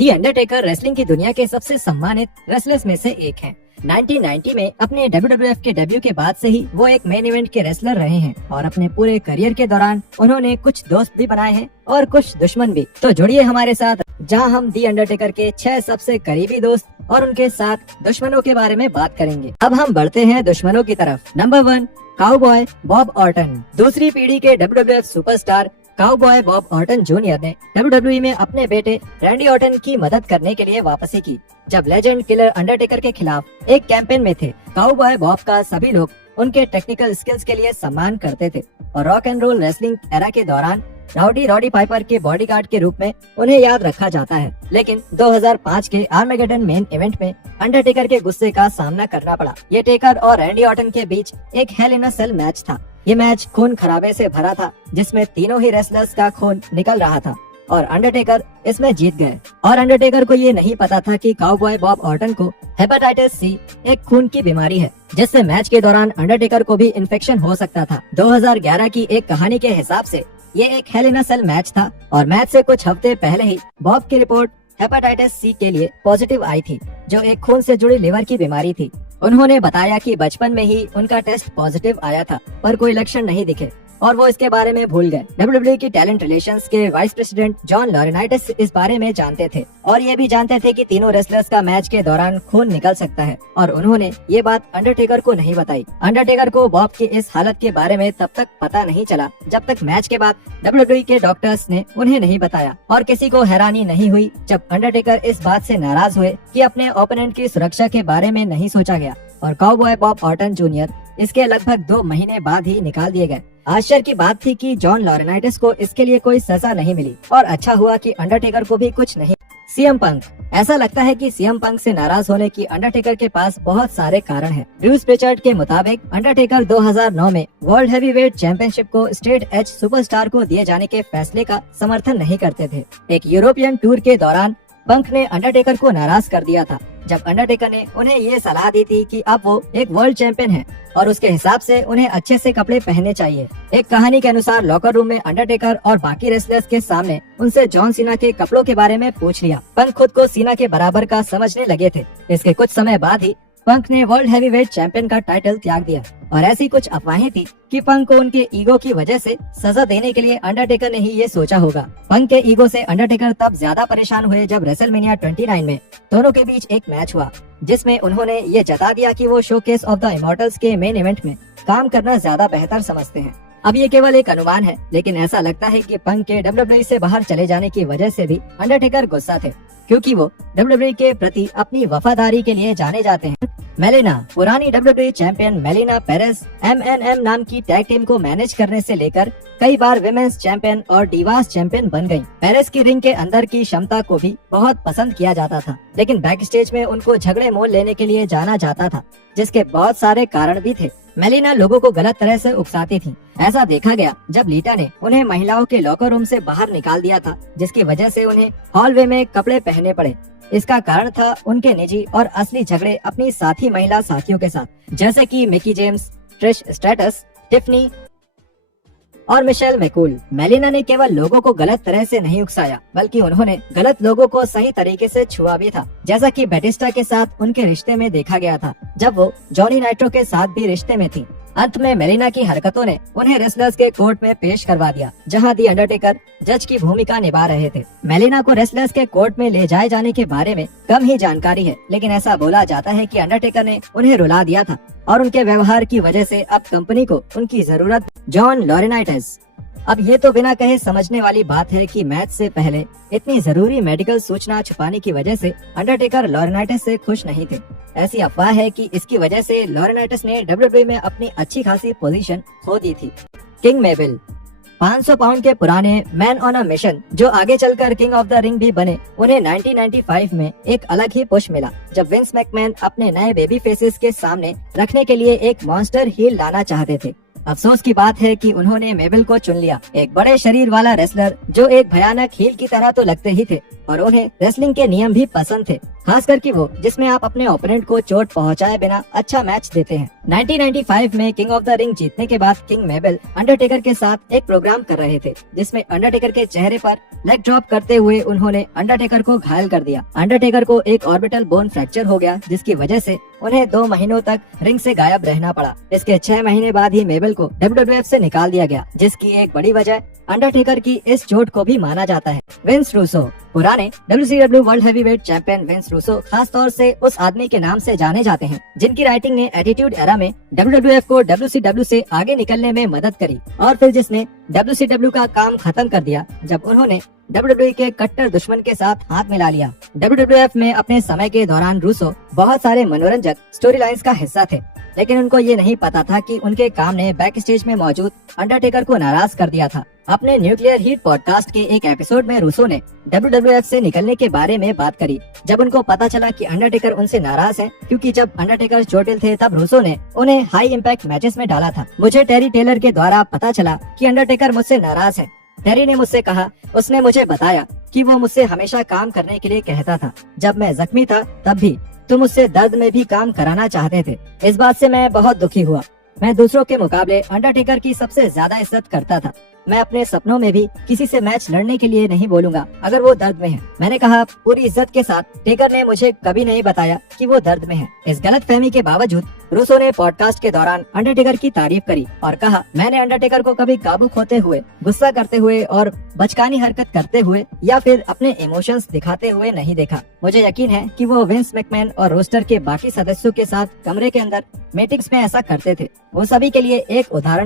दी Undertaker wrestling की दुनिया के सबसे सम्मानित रेसलर्स में से एक हैं। 1990 में अपने WWF के डेब्यू के बाद से ही वो एक मेन इवेंट के रेसलर रहे हैं और अपने पूरे करियर के दौरान उन्होंने कुछ दोस्त भी बनाए हैं और कुछ दुश्मन भी। तो जुड़िए हमारे साथ जहां हम दी अंडरटेकर के 6 सबसे करीबी दोस्त और उनके साथ दुश्मनों के बारे में बात करेंगे। अब हम बढ़ते हैं दुश्मनों की तरफ। Number 1, cowboy Bob Orton. दूसरी पीढ़ी के WWF superstar cowboy Bob Orton junior ने WWE में अपने बेटे रैंडी ऑर्टन की मदद करने के लिए वापसी की जब लेजेंड किलर अंडरटेकर के खिलाफ एक कैंपेन में थे। काउबॉय बॉब का सभी लोग उनके टेक्निकल स्किल्स के लिए सम्मान करते थे और rock and roll wrestling era के दौरान राउडी रॉडी पाइपर के बॉडीगार्ड के रूप में उन्हें याद रखा जाता है। लेकिन 2005 के आर्मेगेडन मेन इवेंट में अंडरटेकर के गुस्से का सामना करना पड़ा। ये टेकर और रैंडी ऑर्टन के बीच एक हेल इन अ सेल मैच था। ये मैच खून खराबे से भरा था जिसमें तीनों ही रेसलर्स का खून निकल रहा था और अंडरटेकर इसमें जीत गए। और अंडरटेकर को ये नहीं पता था कि काउबॉय बॉब ऑर्टन को हेपेटाइटिस सी एक खून की बीमारी है जिससे मैच के दौरान अंडरटेकर को भी इन्फेक्शन हो सकता था। 2011 की एक कहानी के हिसाब से ये एक हेल इन अ सेल मैच था और मैच से कुछ हफ्ते पहले ही बॉब की रिपोर्ट हेपेटाइटिस सी के लिए पॉजिटिव आई थी जो एक खून से जुड़ी लिवर की बीमारी थी। उन्होंने बताया कि बचपन में ही उनका टेस्ट पॉजिटिव आया था पर कोई लक्षण नहीं दिखे और वो इसके बारे में भूल गए। WWE की टैलेंट रिलेशंस के वाइस प्रेसिडेंट जॉन लॉरेनाइटिस इस बारे में जानते थे और ये भी जानते थे कि तीनों रेसलर्स का मैच के दौरान खून निकल सकता है और उन्होंने ये बात अंडरटेकर को नहीं बताई। अंडरटेकर को बॉब की इस हालत के बारे में तब तक पता नहीं चला जब तक मैच के बाद WWE के डॉक्टर्स ने उन्हें नहीं बताया और किसी को हैरानी नहीं हुई जब अंडरटेकर इस बात से नाराज हुए कि अपने ओपोनेंट की सुरक्षा के बारे में नहीं सोचा गया और काउबॉय बॉब ऑर्टन जूनियर इसके लगभग 2 महीने बाद ही निकाल दिए गए। आश्चर्य की बात थी कि जॉन लॉरेनाइटिस को इसके लिए कोई सजा नहीं मिली और अच्छा हुआ कि अंडरटेकर को भी कुछ नहीं। CM Punk. ऐसा लगता है कि सीएम पंक से नाराज होने की अंडरटेकर के पास बहुत सारे कारण हैं। ब्रूस प्रिचर्ड के मुताबिक अंडरटेकर 2009 में वर्ल्ड हैवीवेट चैंपियनशिप को स्ट्रेट एज सुपरस्टार को दिए जाने के फैसले का समर्थन नहीं करते थे। एक यूरोपियन टूर के दौरान पंक ने अंडरटेकर को नाराज कर दिया था जब अंडरटेकर ने उन्हें ये सलाह दी थी कि अब वो एक वर्ल्ड चैंपियन है और उसके हिसाब से उन्हें अच्छे से कपड़े पहनने चाहिए। एक कहानी के अनुसार लॉकर रूम में अंडरटेकर और बाकी रेसलर्स के सामने उनसे जॉन सीना के कपड़ों के बारे में पूछ लिया। पंक खुद को सीना के बराबर का समझने लगे थे। इसके कुछ समय बाद ही पंक ने वर्ल्ड हैवीवेट चैंपियन का टाइटल त्याग दिया और ऐसी कुछ अफवाहें थी कि पंक को उनके ईगो की वजह से सजा देने के लिए अंडरटेकर ने ही ये सोचा होगा। पंक के ईगो से अंडरटेकर तब ज्यादा परेशान हुए जब रेसलमेनिया 29 में दोनों के बीच एक मैच हुआ जिसमें उन्होंने ये जता दिया कि वो शोकेस ऑफ द इमॉर्टल्स के मेन इवेंट में काम करना ज्यादा बेहतर समझते हैं। अब ये केवल एक अनुमान है लेकिन ऐसा लगता है कि पंक के WWE से बाहर चले जाने की वजह से भी अंडरटेकर गुस्सा थे क्योंकि वो WWE के प्रति अपनी वफादारी के लिए जाने जाते हैं। मेलिना। पुरानी WWE champion Melina Perez MNM नाम की टैग टीम को मैनेज करने से लेकर कई बार विमेंस चैंपियन और डिवास चैंपियन बन गयी। पेरेस की रिंग के अंदर की क्षमता को भी बहुत पसंद किया जाता था लेकिन बैक स्टेज में उनको झगड़े मोल लेने के लिए जाना जाता था जिसके बहुत सारे कारण भी थे। मेलिना लोगों को गलत तरह से उकसाती थी। ऐसा देखा गया जब लीटा ने उन्हें महिलाओं के लॉकर रूम से बाहर निकाल दिया था जिसकी वजह से उन्हें हॉलवे में कपड़े पहनने पड़े। इसका कारण था उनके निजी और असली झगड़े अपनी साथी महिला साथियों के साथ जैसे कि मिकी जेम्स, ट्रिश स्ट्रेटस, टिफनी और मिशेल मैकूल। मेलिना ने केवल लोगों को गलत तरह से नहीं उकसाया बल्कि उन्होंने गलत लोगों को सही तरीके से छुआ भी था जैसा कि बैटिस्टा के साथ उनके रिश्ते में देखा गया था जब वो जॉनी नाइट्रो के साथ भी रिश्ते में थी। अंत में मेलिना की हरकतों ने उन्हें रेसलर्स के कोर्ट में पेश करवा दिया जहां दी अंडरटेकर जज की भूमिका निभा रहे थे। मेलिना को रेसलर्स के कोर्ट में ले जाए जाने के बारे में कम ही जानकारी है लेकिन ऐसा बोला जाता है कि अंडरटेकर ने उन्हें रुला दिया था और उनके व्यवहार की वजह से अब कंपनी को उनकी जरूरत। जॉन लॉरेनाइटिस। अब ये तो बिना कहे समझने वाली बात है कि मैच से पहले इतनी जरूरी मेडिकल सूचना छुपाने की वजह से अंडरटेकर लॉरेनाइटिस से खुश नहीं थे। ऐसी अफवाह है कि इसकी वजह से लॉरेनाइटिस ने WWE में अपनी अच्छी खासी पोजीशन खो दी थी। किंग मेबिल। 500 पाउंड के पुराने मैन ऑन अ मिशन जो आगे चलकर किंग ऑफ द रिंग भी बने, उन्हें 1995 में एक अलग ही पुश मिला जब विंस मैकमैन अपने नए बेबी फेसेस के सामने रखने के लिए एक मॉन्स्टर हील लाना चाहते थे। अफसोस की बात है कि उन्होंने मेबल को चुन लिया, एक बड़े शरीर वाला रेसलर जो एक भयानक हील की तरह तो लगते ही थे और उन्हें रेसलिंग के नियम भी पसंद थे खासकर कि वो जिसमें आप अपने ओपोनेंट को चोट पहुंचाए बिना अच्छा मैच देते हैं। 1995 में किंग ऑफ द रिंग जीतने के बाद किंग मेबल अंडरटेकर के साथ एक प्रोग्राम कर रहे थे, जिसमें अंडरटेकर के चेहरे पर लेग ड्रॉप करते हुए उन्होंने अंडरटेकर को घायल कर दिया। अंडरटेकर को एक ऑर्बिटल बोन फ्रैक्चर हो गया, जिसकी वजह से उन्हें 2 महीनों तक रिंग से गायब रहना पड़ा। इसके 6 महीने बाद ही मेबल को WWF से निकाल दिया गया, जिसकी एक बड़ी वजह अंडरटेकर की इस चोट को भी माना जाता है। Vince Russo. पुराने WCW world heavyweight champion Vince Russo खास तौर से उस आदमी के नाम से जाने जाते हैं जिनकी राइटिंग ने एटीट्यूड एरा में WWF को WCW से आगे निकलने में मदद करी, और फिर जिसने WCW का काम खत्म कर दिया जब उन्होंने WWE के कट्टर दुश्मन के साथ हाथ मिला लिया। WWF में अपने समय के दौरान रूसो बहुत सारे मनोरंजक स्टोरी लाइन्स का हिस्सा थे, लेकिन उनको ये नहीं पता था कि उनके काम ने बैक स्टेज में मौजूद अंडरटेकर को नाराज कर दिया था। अपने न्यूक्लियर हीट पॉडकास्ट के एक एपिसोड में रूसो ने WWF से निकलने के बारे में बात करी, जब उनको पता चला कि अंडरटेकर उनसे नाराज है, क्योंकि जब अंडरटेकर चोटिल थे तब रूसो ने उन्हें हाई इम्पैक्ट मैचेस में डाला था। मुझे टेरी टेलर के द्वारा पता चला कि अंडरटेकर मुझसे नाराज है। टेरी ने मुझसे कहा, उसने मुझे बताया कि वो मुझसे हमेशा काम करने के लिए कहता था। जब मैं जख्मी था तब भी तुम मुझसे दर्द में भी काम कराना चाहते थे। इस बात से मैं बहुत दुखी हुआ। मैं दूसरों के मुकाबले अंडरटेकर की सबसे ज्यादा इज्जत करता था। मैं अपने सपनों में भी किसी से मैच लड़ने के लिए नहीं बोलूंगा अगर वो दर्द में है। मैंने कहा, पूरी इज्जत के साथ, टेकर ने मुझे कभी नहीं बताया कि वो दर्द में है। इस गलतफहमी के बावजूद रूसो ने पॉडकास्ट के दौरान अंडरटेकर की तारीफ करी और कहा, मैंने अंडरटेकर को कभी काबू खोते हुए, गुस्सा करते हुए और बचकानी हरकत करते हुए या फिर अपने इमोशंस दिखाते हुए नहीं देखा। मुझे यकीन है कि वो विंस मैकमैन और रोस्टर के बाकी सदस्यों के साथ कमरे के अंदर मीटिंग्स में ऐसा करते थे। वो सभी के लिए एक उदाहरण